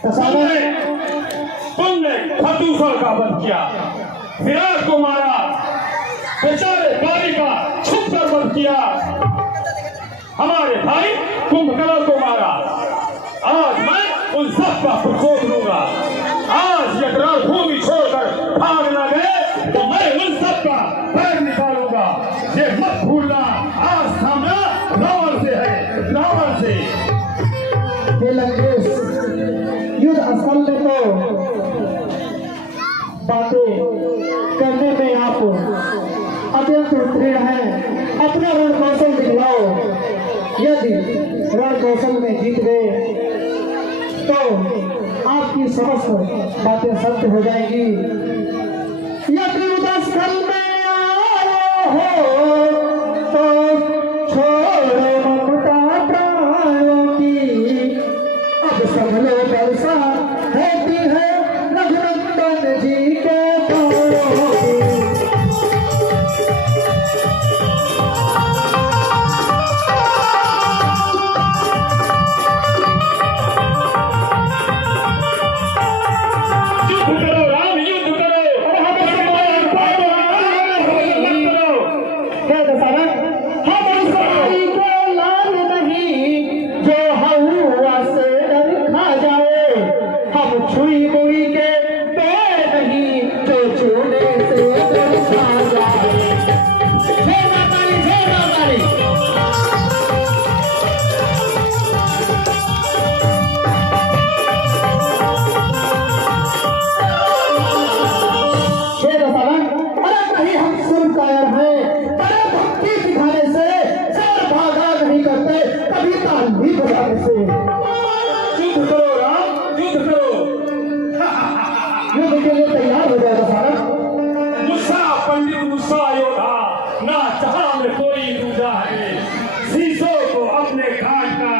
तुमने खतूसर का वध किया, फिराक को मारा, बेचारे बारी का छुप कर वध किया, हमारे भाई कुंभकर्ण को मारा। आज मैं उन सब का प्रकोप लूंगा। आज ये रणभूमि छोड़कर भाग न गए तो मैं उन सब का पैर निकालूंगा। ये मत भूलना, आज सामना रावण से है, रावण से। लंकेश, युद्ध स्थल में तो बातें करने में आप अत्यंत उत्तीर्ण हैं। अपना रण कौशल दिखलाओ। यदि रण कौशल में जीत गए तो आपकी समस्त बातें सत्य हो जाएंगी। यदि युद्ध स्थल में आए हो तो छोड़ो ममता प्राणों की। अब सब लोग ऐसा होती है रघुनंदन जी के प्राणों की। छुई मुई के पैर नहीं जो छूने से खा जाए। अरे नहीं, हम सुन कायर हैं। बड़े भक्ति दिखाने से सर भागा नहीं करते, कभी ताल भी बजाने से। युद्ध करो राम, युद्ध करो। युद्ध के लिए तैयार हो जाएगा सारा। मुसा पंडित मुसा योधा, ना जहां में कोई दूजा है। शीशों को अपने घाट का,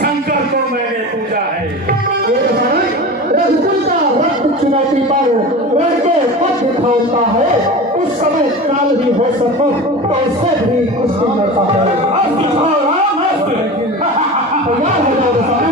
शंकर को मैंने पूजा है। रघुकुल का रक्त चुनौती पर रण को पथ दिखाता है। उस समय काल भी हो संभव तो उससे भी कुश्ती लड़ता है। मस्त खाओ राम, मस्त। तैयार हो जाएगा सारा।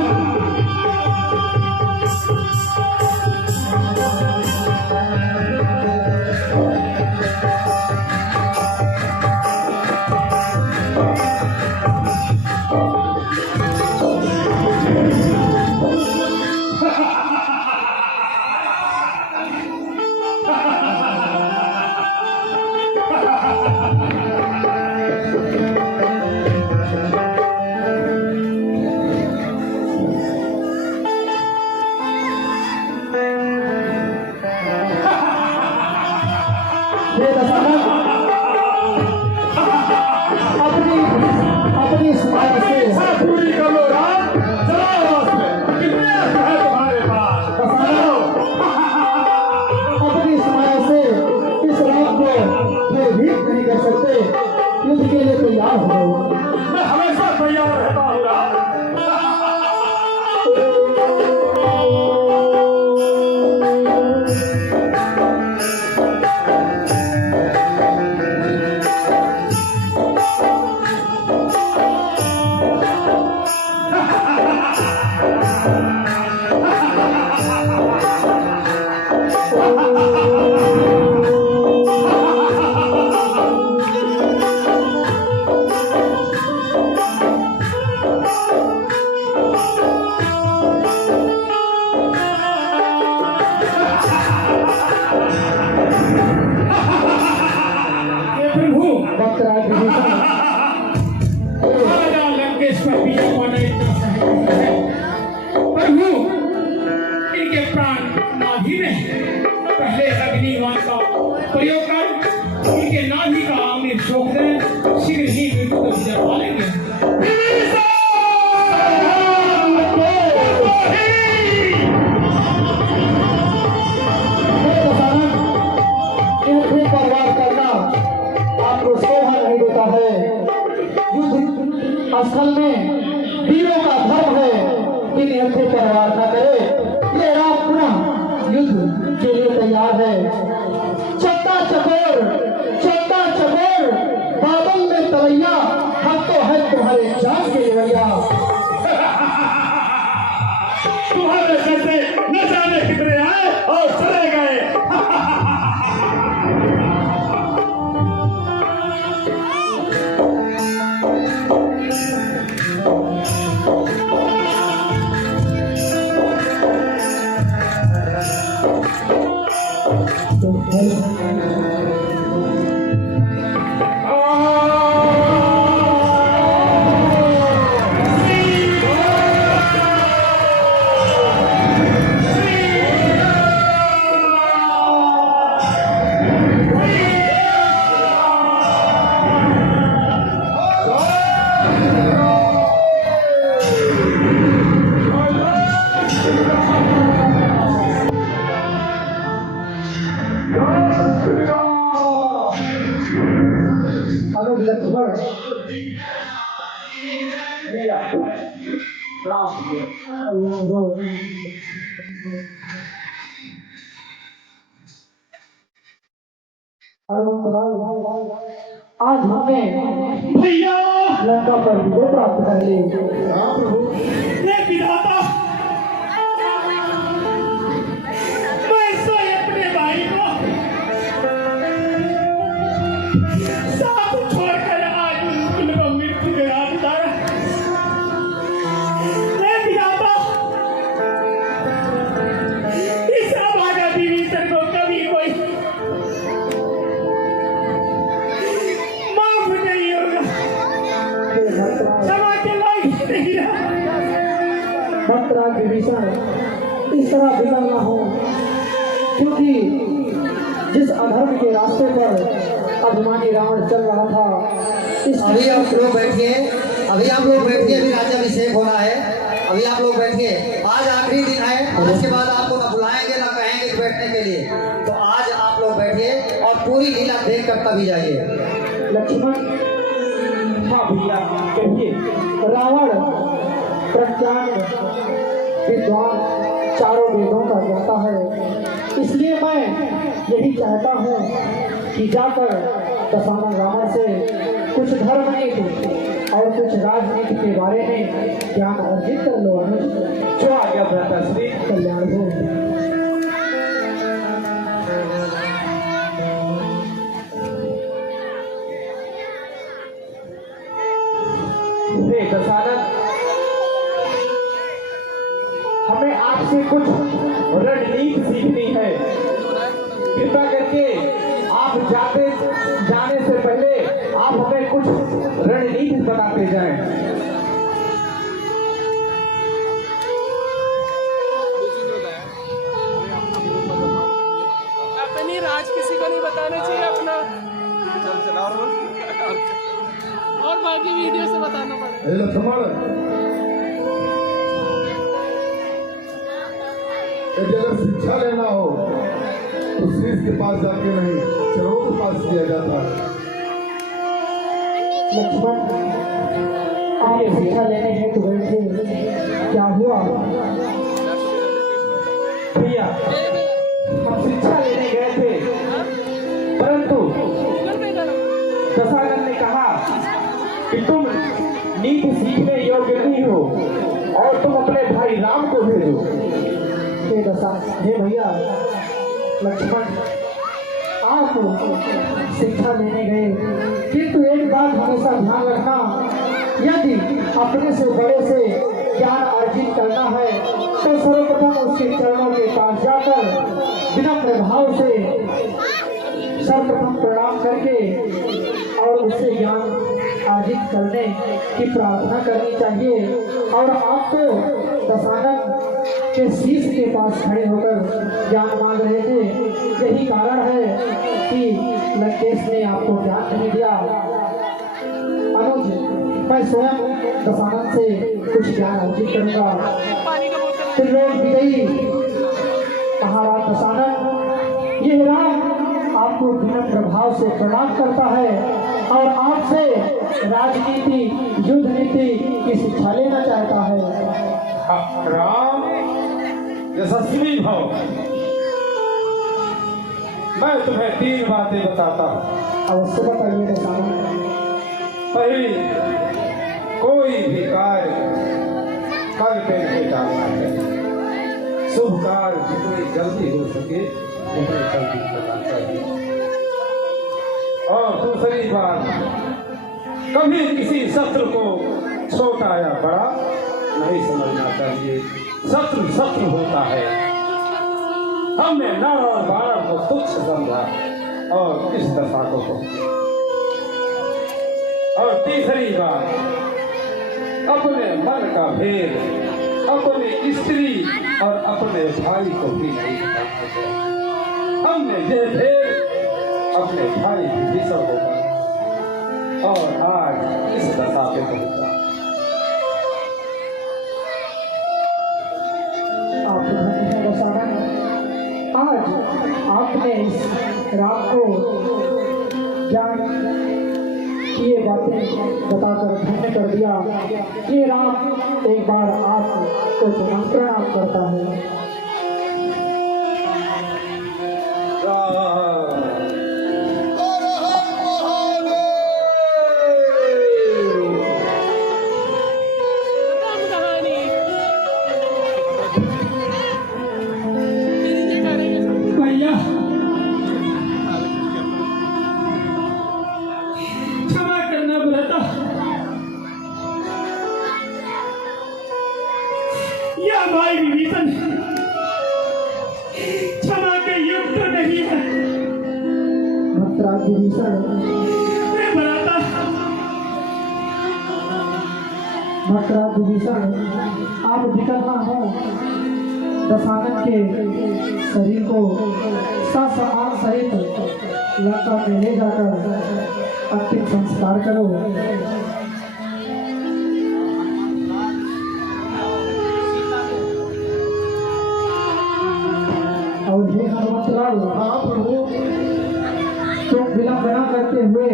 अपनी स्माइल से पूरी कर लो राम, चलाओ रास्ते। कितने अस्त्र है तुम्हारे पास? अपनी स्माइल से इस रात को भयभीत नहीं कर सकते। युद्ध के लिए तैयार हो जाओ। मैं हमेशा तैयार रहता हूँ राम। पहले अग्निवाण का प्रयोग कर इनके नाभि का अमृत सोख दें, शीघ्र ही मृत्यु को विजय पा लेंगे। आपको शोभा नहीं देता है। युद्ध स्थल में वीरों का धर्म है कि निहत्थे तलवार न करे। ये राम पुनः युद्ध के लिए तैयार है। चक्का चकोर बादल में तलैया, हम तो है तुम्हारे जान के रवैया। तुम्हारे जैसे अनुज लक्ष्मण आज हमें भैया लंका पर विजय प्राप्त कर ली। हे विधाता, मैं सोए अपने भाई को साथ छोड़कर आज उनको मृत्यु के हाथ उतारा। हे विधाता, इस अभागा विभीषण को कभी कोई माफ नहीं होगा, क्षमा के लायक नहीं रहा। भक्तराज विभीषण इस तरह बिगड़ ना हो, क्योंकि जिस अधर्म के रास्ते पर अभिमानी रावण चल रहा था, इस अभी आप लोग बैठिए, अभी राज्याभिषेक होना है। अभी आप लोग बैठिए, आज आखिरी दिन है, आज के बाद आपको ना बुलाएंगे ना कहेंगे बैठने के लिए। तो आज आप लोग बैठिए और पूरी लीला देख कर तभी जाइए। लक्ष्मण हाँ भैया, कहिए। रावण प्रज्ञान विद्वान चारों वेदों का ज्ञाता है, इसलिए मैं यही चाहता हूँ कि जाकर दशानन रावण से कुछ धर्म नीति और कुछ राजनीति के बारे में ज्ञान अर्जित कर लो। अनुज जो आज्ञा भ्राताश्री। कल्याण हो। हे दशानन, हमें आपसे कुछ रणनीति सीखनी है। कृपा करके आप जाने से पहले आप हमें कुछ रणनीति बताते जाएं। अपनी राज किसी को नहीं बताना चाहिए अपना, और बाकी वीडियो से बताना पड़ेगा। अगर शिक्षा लेना हो तो शीश के पास जाके नहीं, चरों के पास किया जाता है। लक्ष्मण आप शिक्षा लेने हेतु गए थे, क्या हुआ? भैया, हम शिक्षा लेने गए थे, परंतु दशानन ने कहा कि तुम नीति सीखने योग्य नहीं हो और तुम अपने भाई राम को भेजो। हे भैया लक्ष्मण, आप शिक्षा लेने गए, किंतु एक बात हमेशा ध्यान रखना, यदि अपने से बड़े से ज्ञान अर्जित करना है तो सर्वप्रथम उसके चरणों के पास जाकर विनम्र भाव से सर्वप्रथम प्रणाम करके और उससे ज्ञान अर्जित करने की प्रार्थना करनी चाहिए। और आपको दशानन के शीश के पास खड़े होकर ज्ञान मांग रहे थे, यही कारण है कि लंकेश ने आपको ज्ञान नहीं दिया। अनुज, मैं स्वयं दशानन से कुछ ज्ञान अर्जित करूंगा। त्रिलोक विजयी महाराज दशानन, यह राम आपको विनम्र भाव से प्रणाम करता है और आपसे राजनीति युद्ध नीति की शिक्षा लेना चाहता है। राम यशस्वी भव, मैं तुम्हें 3 बातें बताता हूँ। अवश्य बताइए दशानन। पहली, कोई भी कार्य कल पे नहीं डालना है। शुभ कार्य जितनी जल्दी हो सके उतनी जल्दी करना चाहिए। और दूसरी बात, कभी किसी शत्रु को छोटा या बड़ा नहीं समझना चाहिए। शत्रु शत्रु होता है। हमने नर और बालक को तुच्छ समझा और इस दशा को पहुंचा। और तीसरी बात, अपने मन का भेद अपनी स्त्री और अपने भाई को भी नहीं बताया। हमने ये भेद अपने भाई विभीषण को कहा और आज इस दशा पे पहुंचा। आप धन्य हैं दशरथ। आज आपने इस राम को ज्ञान की ये बातें बताकर धन्य कर दिया। ये राम एक बार आपको प्रणाम करता है। राम कहानी मेरी जगह रहेगी। भैया क्षमा करना भ्राता, यह भाई विभीषण क्षमा के युक्त नहीं है। भक्तराज विभीषण, मैं भ्राता भक्तराज विभीषण, आप विकल न हो। दशानन के शरीर को ससमान सहित लंका में ले जाकर अंतिम संस्कार करो। और हे हनुमंतलाल, हाँ प्रभु, तुम विलंब न करते हुए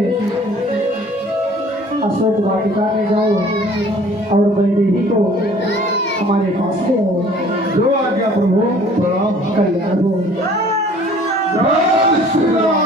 अशोक वाटिका में जाओ और वैदेही को हमारे पास ले आओ। जो आज्ञा प्रभु, प्रणाम। कल्याण हो। जय श्री राम।